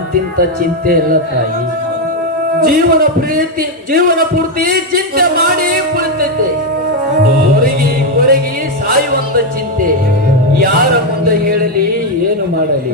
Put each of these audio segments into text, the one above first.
ಅಂತಿಂತ ಚಿಂತೆ ಇಲ್ಲ ತಾಯಿ. ಜೀವನ ಪ್ರೀತಿ, ಜೀವನ ಪೂರ್ತಿ ಚಿಂತೆ ಮಾಡಿ ಕುಳಿತೈತೆ. ಹೊರಗಿ ಕೊರಗಿ ಸಾಯುವಂತ ಚಿಂತೆ. ಯಾರ ಮುಂದೆ ಹೇಳಲಿ, ಏನು ಮಾಡಲಿ?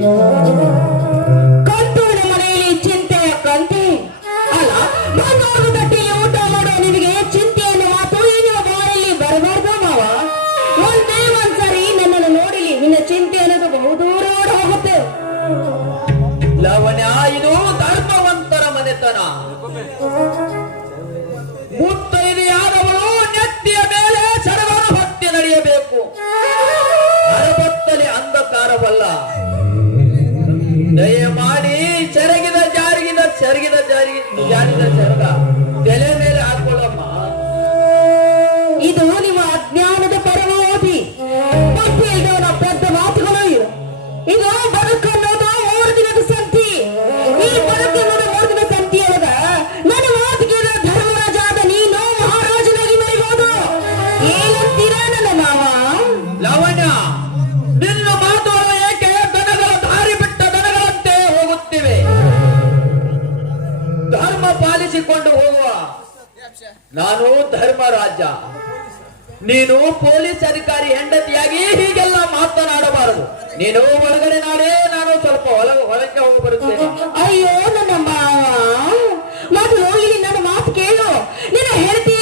ಅರಬತ್ತಲೆ ಅಂಧಕಾರವಲ್ಲ. ದಯಮಾಡಿ ಸೆರಗಿದ ಜಾರಿಗಿದ ಸೆರಗಿದ ಜಾರಿಗಿದ ಜಾರಿದ ಸೆರಗ. ನಾನು ಧರ್ಮರಾಜ ನೀನು ಪೊಲೀಸ್ ಅಧಿಕಾರಿ ಹೆಂಡತಿಯಾಗಿ ಹೀಗೆಲ್ಲ ಮಾತನಾಡಬಾರದು. ನೀನು ಹೊರಗಡೆ ನಾಡೇ ನಾನು ಸ್ವಲ್ಪ ಹೊಲ ಹೊಲಕ್ಕೆ ಹೋಗಿ ಬರುತ್ತೇನೆ ಅಯ್ಯೋ ನನ್ನ ಮಾವ. ಮೊದಲು ಇಲ್ಲಿ ನನ್ನ ಮಾತು ಕೇಳು. ನೀನು ಹೆಂಡತಿ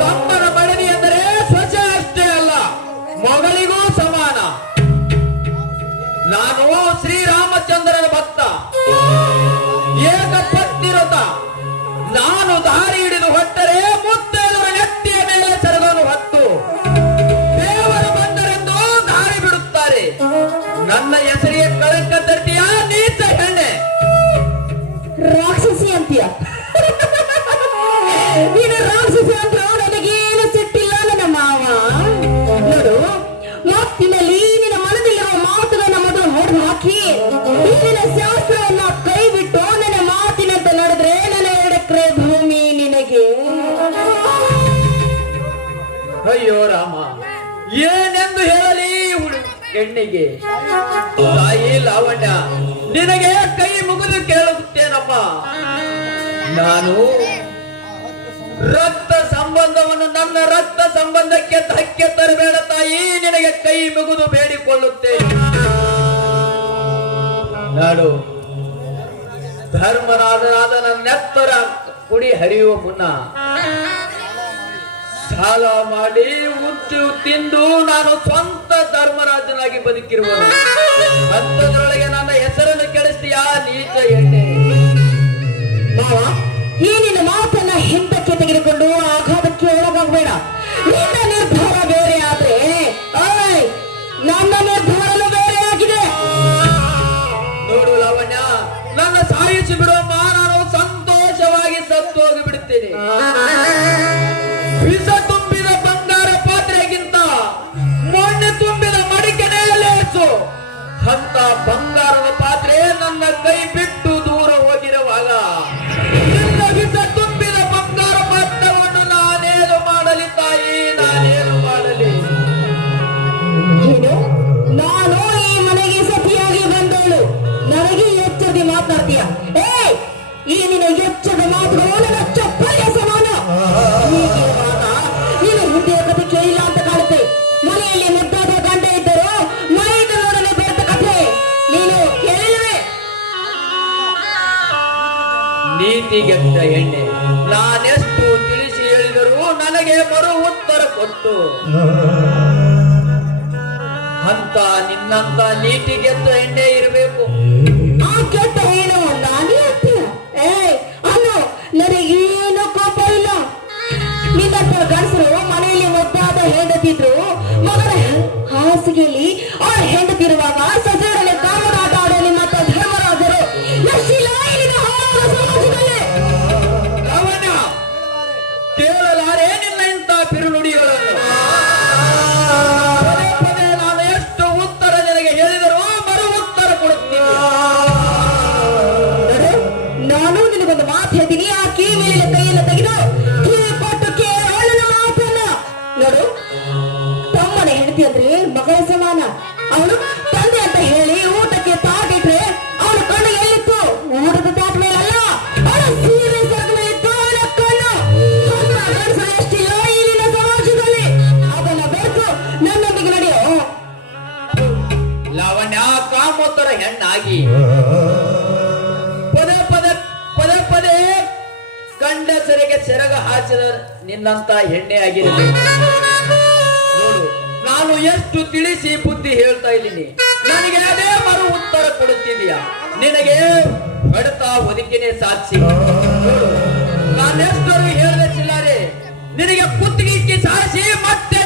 ತಮ್ಮನ ಮಡದಿ ಎಂದರೆ ಸ್ವಚ್ಛ ಅಷ್ಟೇ ಅಲ್ಲ ಮಗಳಿಗೂ ಸಮಾನ. ನಾನು ಶ್ರೀರಾಮಚಂದ್ರನ ಭಕ್ತ ಏಕ ಪತ್ನಿರತ ನಾನು ದಾರಿ ಹಿಡಿದು ಹೊಟ್ಟರೆ ಮುತ್ತೈದರ ನೆತ್ತಿಯ ಮೇಲೆ ಸೆರಗನ್ನು ಹೊತ್ತು. ದೇವರು ಬಂದರೆಂದು ದಾರಿ ಬಿಡುತ್ತಾರೆ. ನನ್ನ ಹೆಸರಿಗೆ ಅಯ್ಯೋ ರಾಮ, ಏನೆಂದು ಹೇಳಲಿ ಹುಡು ಹೆಣ್ಣಿಗೆ? ತಾಯಿ ಲಾವಣ್ಯ, ನಿನಗೆ ಕೈ ಮುಗಿದು ಕೇಳುತ್ತೇನಪ್ಪ. ನಾನು ರಕ್ತ ಸಂಬಂಧವನ್ನು ನನ್ನ ರಕ್ತ ಸಂಬಂಧಕ್ಕೆ ಧಕ್ಕೆ ತರಬೇಡ ತಾಯಿ, ನಿನಗೆ ಕೈ ಮುಗಿದು ಬೇಡಿಕೊಳ್ಳುತ್ತೇನೆ. ನಾಡು ಧರ್ಮರಾಜನಾದ ನನ್ನೆತ್ತರ ಕುಡಿ ಹರಿಯುವ ಮುನ್ನ ಸಾಲ ಮಾಡಿ ಉದ್ದು ತಿಂದು ನಾನು ಸ್ವಂತ ಧರ್ಮರಾಜನಾಗಿ ಬದುಕಿರುವ ಅಂತದ್ರೊಳಗೆ ನನ್ನ ಹೆಸರನ್ನು ಕೆಡಿಸ್ತೀಯ ನೀಚ ಎಣ್ಣೆ ನೀನಿನ ಈ ನಿನ್ನ ಮಾತನ್ನ ಹಿಂದಕ್ಕೆ ತೆಗೆದುಕೊಂಡು ಆಘಾತಕ್ಕೆ ಒಳಗಾಗಬೇಡ. ನಿನ್ನ ನಿರ್ಧಾರ ಬೇರೆ ಆದ್ರೆ ನನ್ನ ನಿರ್ಧಾರನು ಬೇರೆ ಆಗಿದೆ. ನೋಡು ಲಾವಣ್ಯ ನನ್ನ ಸಾಯಿಸಿ ಬಿಡೋ ಮಾನವ ಸಂತೋಷವಾಗಿ ಸತ್ತು ಹೋಗಿ ಬಿಡುತ್ತೇನೆ ಅಂತ ಬಂಗಾರದ ಪಾತ್ರೆ ನನ್ನ ಕೈ ನೀತಿಗೆಟ್ಟ ಎಣ್ಣೆ. ನಾನೆಷ್ಟು ತಿಳಿಸಿ ಹೇಳಿದರೂ ನನಗೆ ಮರು ಉತ್ತರ ಕೊಟ್ಟು. ಅಂತ ನಿನ್ನಂತ ಗೆದ್ದ ಎಣ್ಣೆ ಇರಬೇಕು. redimir aquí, me le ನಿನ್ನಂತ ಹೆಣ್ಣೆ ಆಗಿರಲಿ. ನಾನು ಎಷ್ಟು ತಿಳಿಸಿ ಬುದ್ಧಿ ಹೇಳ್ತಾ ಇದ್ದೀನಿ. ನನಗೆ ಅದೇ ಮರು ಉತ್ತರ ಕೊಡುತ್ತಿದೆಯಾ? ನಿನಗೆ ಹೊಡೆತ ಒದಗಿನೇ ಸಾಧಿಸಿ. ನೋಡು, ನಾನೆಷ್ಟರು ನಿನಗೆ ಕುತ್ತಿಗೆ ಸಾರಿಸಿ ಮತ್ತೆ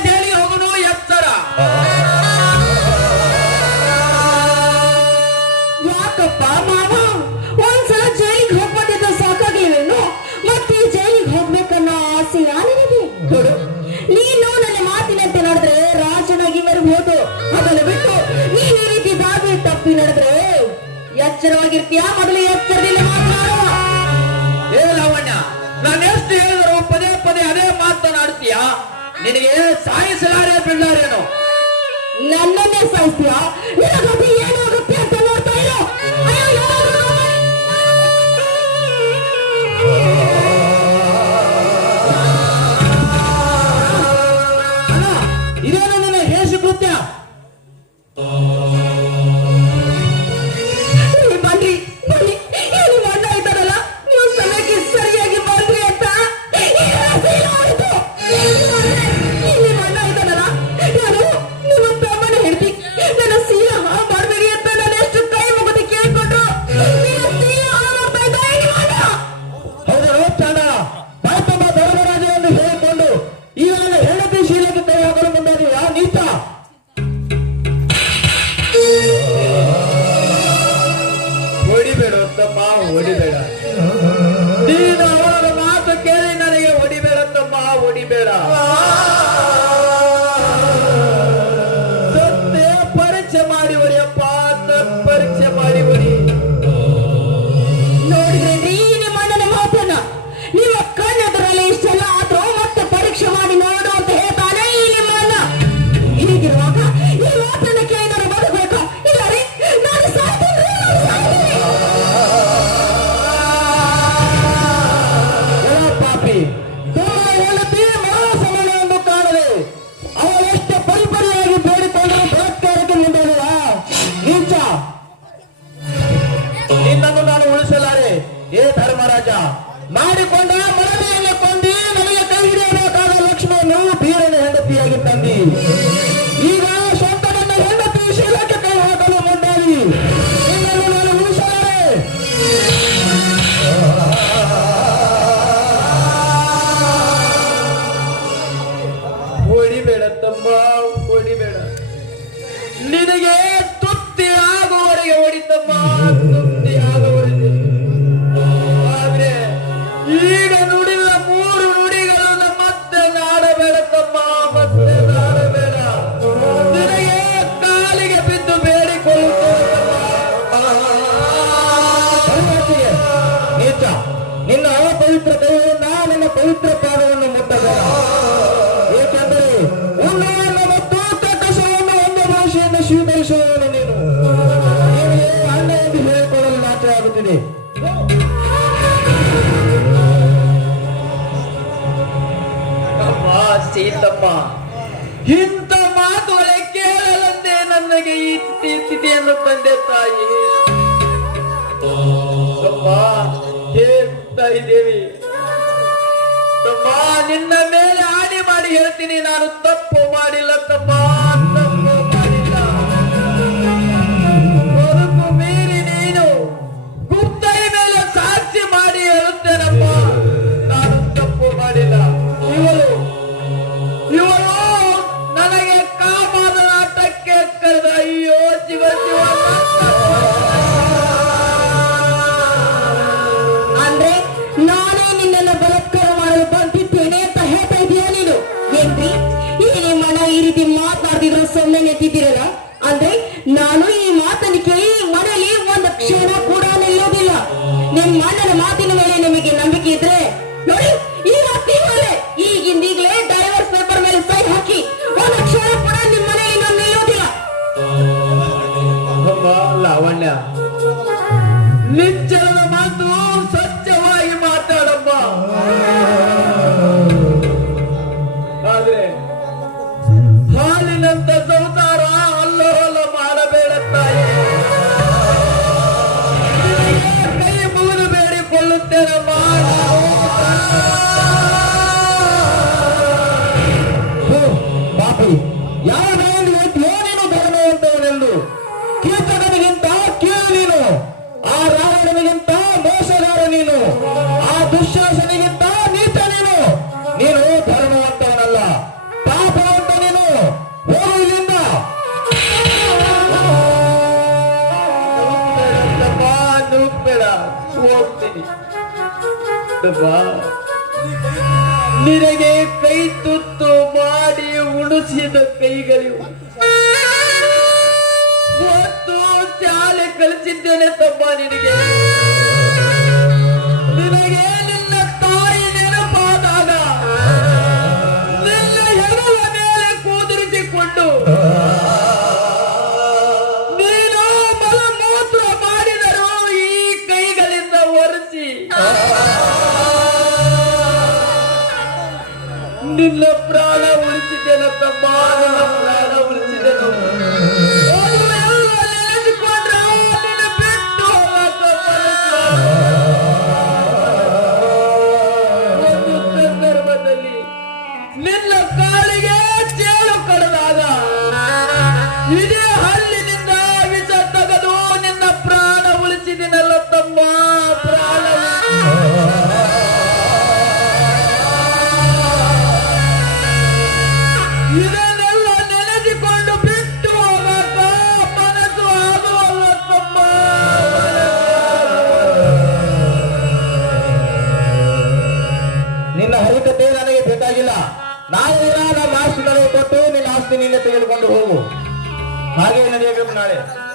ಆಗಿರ್ತೀಯ ಮೊದಲು ಎಚ್ಚರದಲ್ಲಿ ಮಾತನಾಡುವ ಏ ನಾನು ಎಷ್ಟು ಹೇಳಿದ್ರು ಪದೇ ಪದೇ ಅದೇ ಮಾತನಾಡ್ತೀಯ? ನಿನಗೆ ಸಾಯಿಸಲಾರೆ ಬಿಡ್ಲಾರೇನು ನನ್ನನ್ನೇ ಸಾಯಿಸ್ತೀಯ? ನಿನಗೊಬ್ಬ You're not lá pela que ಇದ್ದೀನಿ ಸೀತಮ್ಮ. ಇಂತ ಮಾತುಗಳೇ ಕೇಳಲಂತೆ ನನಗೆ ಈ ಸ್ಥಿತಿಯನ್ನು ತಂದೆ ತಾಯಿ. ತಾಯಿ ದೇವಿ ತಮ್ಮ, ನಿನ್ನ ಮೇಲೆ ಆಡಿ ಮಾಡಿ ಹೇಳ್ತೀನಿ, ನಾನು ತಪ್ಪು ಮಾಡಿಲ್ಲ ತಮ್ಮ. ಕಾಮದ ಅಯ್ಯೋ ಜೀವ ಜೀವ ಅಂದ್ರೆ ಬಲತ್ಕಾರ ಮಾಡಲು ಅಂತ ಹೇಳ್ತಾ ಇದೀಯ ನೀನು. ಏನ್ರಿ? ಈ ನಿಮ್ಮಣ್ಣ ಈ ರೀತಿ ಮಾತನಾಡ್ತಿದ್ರು ಸೊನ್ನೆ ನೆಟ್ಟಿದ್ದೀರಲ್ಲ ಅಂದ್ರೆ ನಾನು ಈ ಮಾತನ್ನು ಕೇಳಿ ಮನೆಯಲ್ಲಿ ಒಂದು ಕ್ಷಣ ಕೂಡ ನಿಲ್ಲೋದಿಲ್ಲ. ನಿಮ್ಮ ಅಣ್ಣನ ಮಾತಿನ ಹೋಗ್ತೀನಿ ನಿನಗೆ ಕೈ ತುತ್ತು ಮಾಡಿ ಉಣಿಸಿದ ಕೈಗಳಿವು. ಹೊತ್ತು ಶಾಲೆ ಕಲಿಸಿದ್ದೇನೆ ತಮ್ಮ ನಿನಗೆ. ನಿನಗೆ ನಿನ್ನ ಪ್ರಾಣ ಉಳಿಸಿದೆ ನಮ್ಮ ಮಾನವ ಪ್ರಾಣ ಉಳಿಸಿದೆ ನಾವು ಏನಾದ್ರೂ ಆಸ್ತಿ ಕೊಟ್ಟು ನಿನ್ನ ಆಸ್ತಿ ನಿನ್ನೆ ತೆಗೆದುಕೊಂಡು ಹೋಗು. ಹಾಗೆ ನಡೆಯಬೇಕು ನಾಳೆ?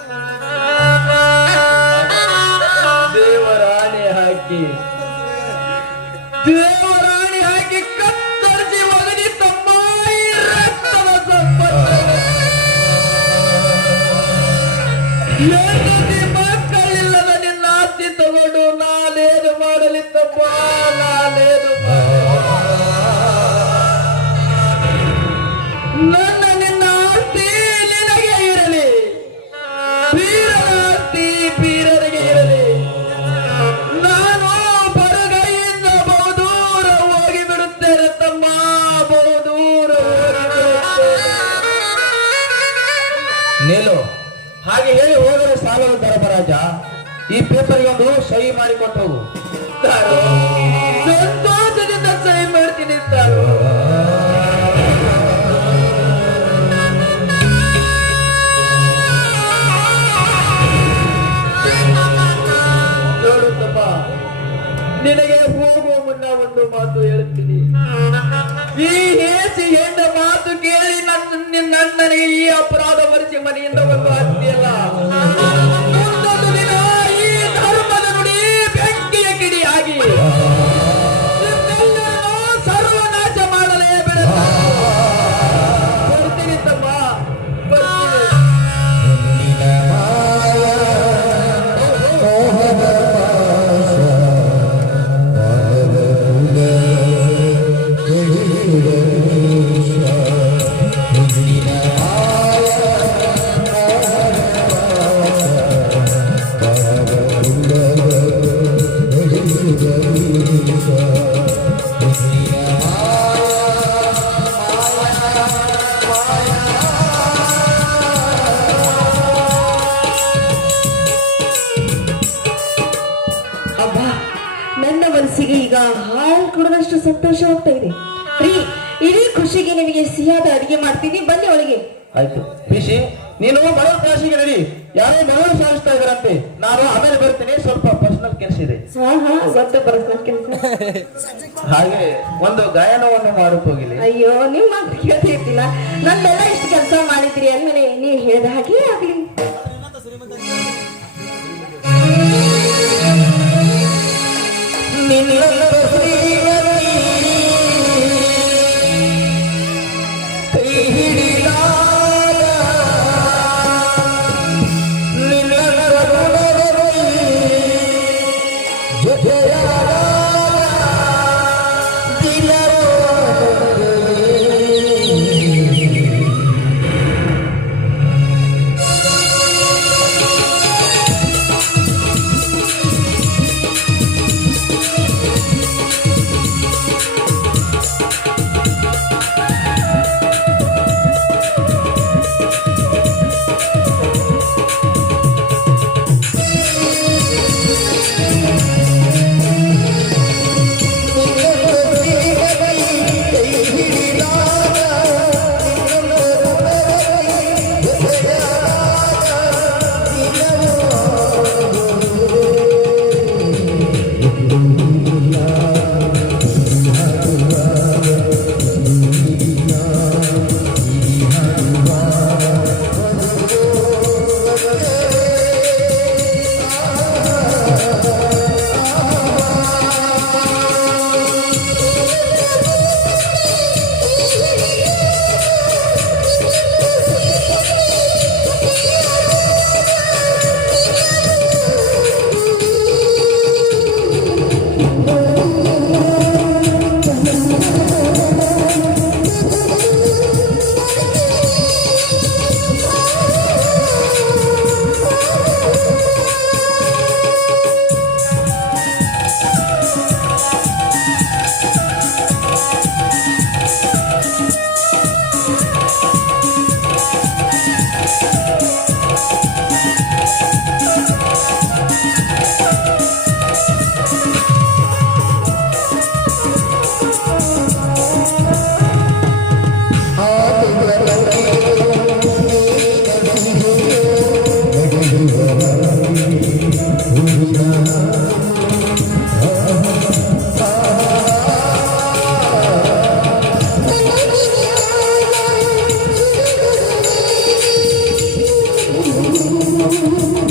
ನನ್ನ ನಿನ್ನ ಇರಲಿ. ಇರಲಿ. ನಾನು ಬಹುದೂರ ಹೋಗಿ ಬಿಡುತ್ತೇನೆ ತಮ್ಮ ಬಹುದೂರ ಹಾಗೆ ಹೇಳಿ ಹೋದರೆ ಈ ಪೇಪರ್ಗೆ ಒಂದು ಸಹಿ ಮಾಡಿಕೊಟ್ಟವು ಮನೆಗೆ ಹೋಗುವ ಮುನ್ನ ಒಂದು ಮಾತು ಹೇಳುತ್ತೀನಿ. ಈ ಹೇಸಿ ಹೆಣ್ಣ ಮಾತು ಕೇಳಿ ನನ್ನ ನನ್ನನಿಗೆ ಈ ಅಪರಾಧ ಮರೆಸಿ ಮನೆಯಿಂದ ಒಂದು ಅತ್ತಿಯಲ್ಲ ಆಯ್ತು. ಪಿಶಿ ನೀನು ಬಡವರ ಕ್ಲಾಸಿಗೆ ನಡಿ. ಯಾರೋ ಬಡವರು ಸಾಧಿಸ್ತಾ ಇದ್ರಂತೆ ನಾನು ಆಮೇಲೆ ಬರ್ತೀನಿ. ಸ್ವಲ್ಪ ಪರ್ಸನಲ್ ಕೆಲಸ ಇದೆ. ಹಾಗೆ ಒಂದು ಗಾಯನವನ್ನು ಮಾಡಕ್ ಹೋಗಿಲ್ಲ ಅಯ್ಯೋ ನಿಮ್ಮ ಮಾತು ಕೇಳ್ತಿರ್ತಿಲ್ಲ ನನ್ನೆಲ್ಲ ಇಷ್ಟು ಕೆಲಸ ಮಾಡಿದ್ರಿ ಅಂದ್ಮೇಲೆ ನೀವು ಹೇಳಿದ ಹಾಗೆ ಆಗ್ಲಿ. ನಿನ್ನ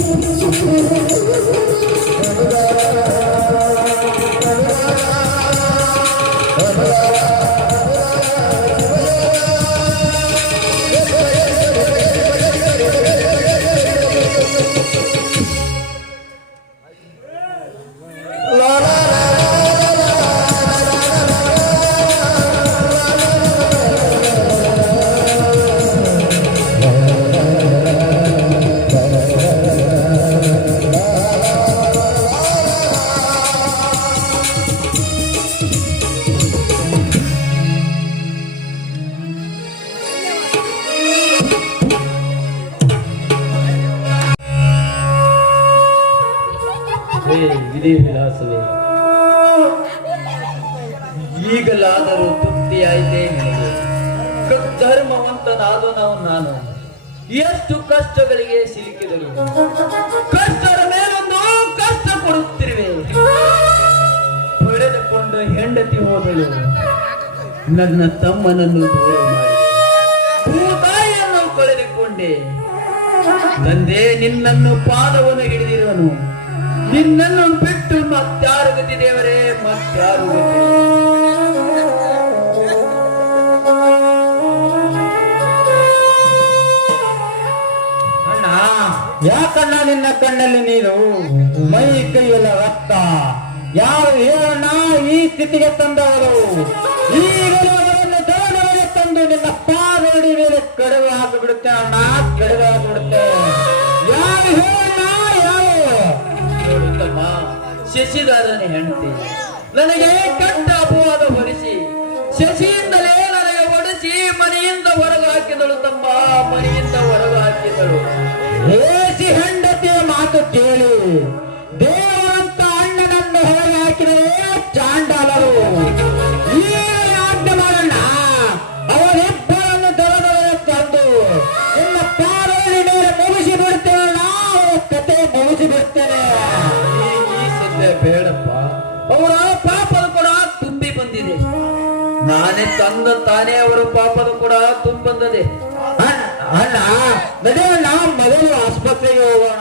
Música ಇದೇ ವಿಲಾಸವೇ ಈಗಲಾದರೂ ತೃಪ್ತಿಯಾಯಿತೇ ನಿನಗೆ. ಕ- ಧರ್ಮವಂತನಾದನವು ನಾನು. ಎಷ್ಟು ಕಷ್ಟಗಳಿಗೆ ಸಿಲುಕಿದರು. ಕಷ್ಟದ ಮೇಲೊಂದು ಕಷ್ಟ ಕೊಡುತ್ತಿರುವೆ. ಪಡೆದುಕೊಂಡು ಹೆಂಡತಿ ಹೋದಳು. ನನ್ನ ತಮ್ಮನನ್ನು ದೂರ ಮಾಡಿ. ಭೂತಾಯಿಯನ್ನು ಕಳೆದುಕೊಂಡೆ. ನಂದೇ ನಿನ್ನನ್ನು ಪಾದವನ್ನು ಹಿಡಿದಿರುವನು. ನಿನ್ನನ್ನು ಬಿಟ್ಟು ಮತ್ತಾರು ಗತಿ ದೇವರೇ, ಮತ್ತಾರು ಅಣ್ಣ, ಯಾಕಣ್ಣ ನಿನ್ನ ಕಣ್ಣಲ್ಲಿ ನೀರು ಮೈ ಕೈಯಲ್ಲ ರಕ್ತ. ಯಾರು ಹೇಳೋಣ ಈ ಸ್ಥಿತಿಗೆ ತಂದವರು? ಈಗಲೂ ಅವರನ್ನು ತಂದು ನಿನ್ನ ಪಾದಡಿ ಮೇಲೆ ಕಡಿದು ಹಾಕಿಬಿಡುತ್ತೆ ಅಣ್ಣ ಕಡಿದು ಹಾಕಿಬಿಡುತ್ತೆ. ಯಾರು ಹೇಳಣ್ಣ ಶಶಿಧರನ ಹೆಂಡತಿ. ನನಗೆ ಕೆಟ್ಟ ಅಪವಾದ ಹೊರಿಸಿ, ಶಶಿಯಿಂದಲೇ ನನಗೆ ಹೊಡಿಸಿ, ಮನೆಯಿಂದ ಹೊರಗೆ ಹಾಕಿದಳು ತಮ್ಮ ಮನೆಯಿಂದ ಹೊರಗೆ ಹಾಕಿದಳು ಹೆಂಡತಿಯ ಮಾತು ಕೇಳಿ ನಾನೇ ತಂದ ತಾನೇ ಅವರ ಪಾಪದ ಕೂಡ ತುಂಬಂದದೆ ಅಣ್ಣ ನಾ ಮೊದಲು ಆಸ್ಪತ್ರೆಗೆ ಹೋಗೋಣ.